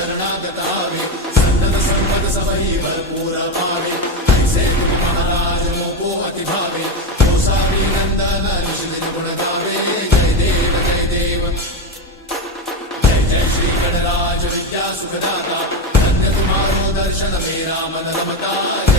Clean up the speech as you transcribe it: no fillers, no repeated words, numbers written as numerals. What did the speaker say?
शरणागत आवे संतत संपद सबही भरपूर पावे ऐसे तुम महाराज मोको अति भावे गोसावी नंदन निश्चित गुण गावे जय देव जय देव जय जय श्री गणराज विद्या सुखदाता धन्य तुम्हारो दर्शन मेरा मन रमता